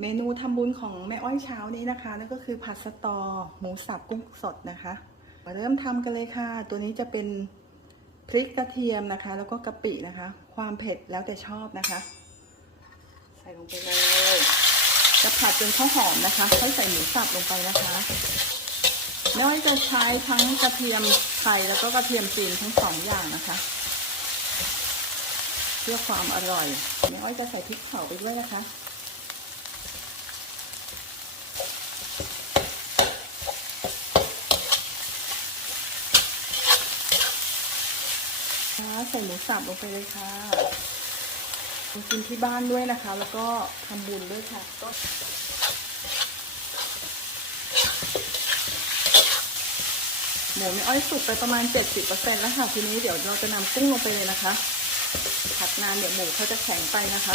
เมนูทำบุญของแม่อ้อยเช้านี้นะคะนั่นก็คือผัดสตอหมูสับกุ้งสดนะคะมาเริ่มทำกันเลยค่ะ ตัวนี้จะเป็นพริกกระเทียมนะคะ แล้วก็กะปินะคะ ความเผ็ดแล้วแต่ชอบนะคะ ใส่ลงไปเลย จะผัดจนข้าวหอมนะคะค่อยใส่หมูสับลงไปนะคะแม่อ้อยจะใช้ทั้งกระเทียมไทยแล้วก็กระเทียมจีนทั้งสองอย่างนะคะ เพื่อความอร่อยแม่อ้อยจะใส่พริกเผาไปด้วยนะคะ ใส่หมูสับลงไปเลยค่ะกินที่บ้านด้วยนะคะ แล้วก็ทำบุญด้วยค่ะก็หมูมีอ้อยสุกไปประมาณ 70%แล้วค่ะ ทีนี้เดี๋ยวเราจะนำกุ้งลงไปเลยนะคะ ผัดนานเดี๋ยวหมูเขาจะแข็งไปนะคะ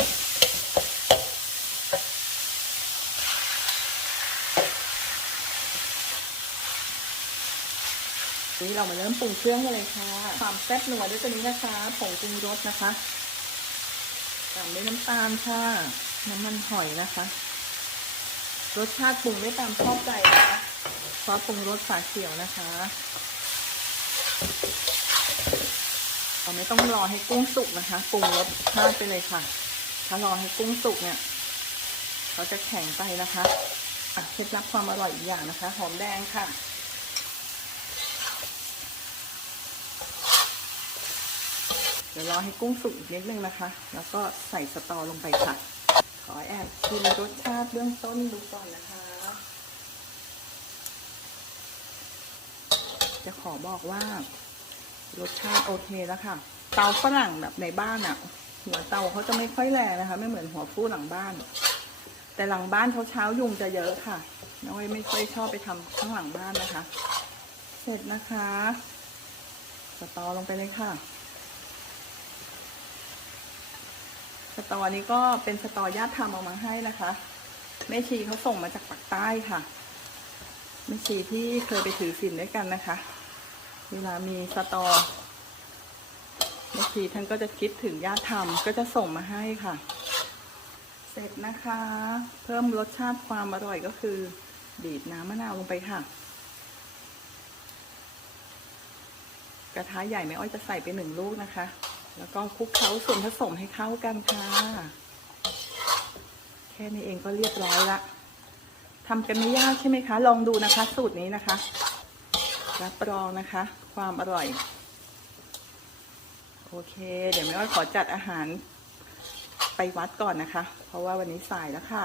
นี้เรามาเริ่มปรุงเครื่องกันเลยค่ะ ความแซ่บนัวด้วยตัวนี้นะคะ ผงปรุงรสนะคะตามด้วยน้ำตาลค่ะ น้ำมันหอยนะคะ รสชาติปรุงได้ตามชอบใจนะคะซอสปรุงรสฝาเขียวนะคะเราไม่ต้องรอให้กุ้งสุกนะคะ ปรุงรสชาติไปเลยค่ะ ถ้ารอให้กุ้งสุกเนี่ยเขาจะแข็งไปนะคะอะเคล็ดลับความอร่อยอีกอย่างนะคะ หอมแดงค่ะ เดี๋ยวรอให้กุ้งสุกอีกนิดนึงนะคะ แล้วก็ใส่สตอลงไปค่ะ ขอแอบชิมรสชาติเบื้องต้นดูก่อนนะคะ จะขอบอกว่ารสชาติโอเคแล้วค่ะ เตาฝรั่งแบบในบ้านอะ่ะ หัวเตาเขาจะไม่ค่อยแรงนะคะ ไม่เหมือนหัวฟูหลังบ้าน แต่หลังบ้านเช้าเช้ายุงจะเยอะค่ะน้อยไม่ค่อยชอบไปทำข้างหลังบ้านนะคะ เสร็จนะคะสตอลงไปเลยค่ะ สตอนี้ก็เป็นสตอญาติทำเอามาให้นะคะ แม่ชีเขาส่งมาจากปากใต้ค่ะแม่ชีที่เคยไปถือศีลด้วยกันนะคะ เวลามีสตอแม่ชีท่านก็จะคิดถึงญาติธรรมก็จะส่งมาให้ค่ะ เสร็จนะคะ เพิ่มรสชาติความอร่อยก็คือ บีบน้ำมะนาวลงไปค่ะ กระทะใหญ่ไม่อ้อยจะใส่ไปหนึ่งลูกนะคะ แล้วก็คลุกเคล้าส่วนผสมให้เข้ากันค่ะ แค่นี้เองก็เรียบร้อยละทำกันไม่ยากใช่ไหมคะ ลองดูนะคะ สูตรนี้นะคะ รับรองนะคะ ความอร่อย โอเค เดี๋ยวแม่อ้อยขอจัดอาหารไปวัดก่อนนะคะ เพราะว่าวันนี้สายแล้วค่ะ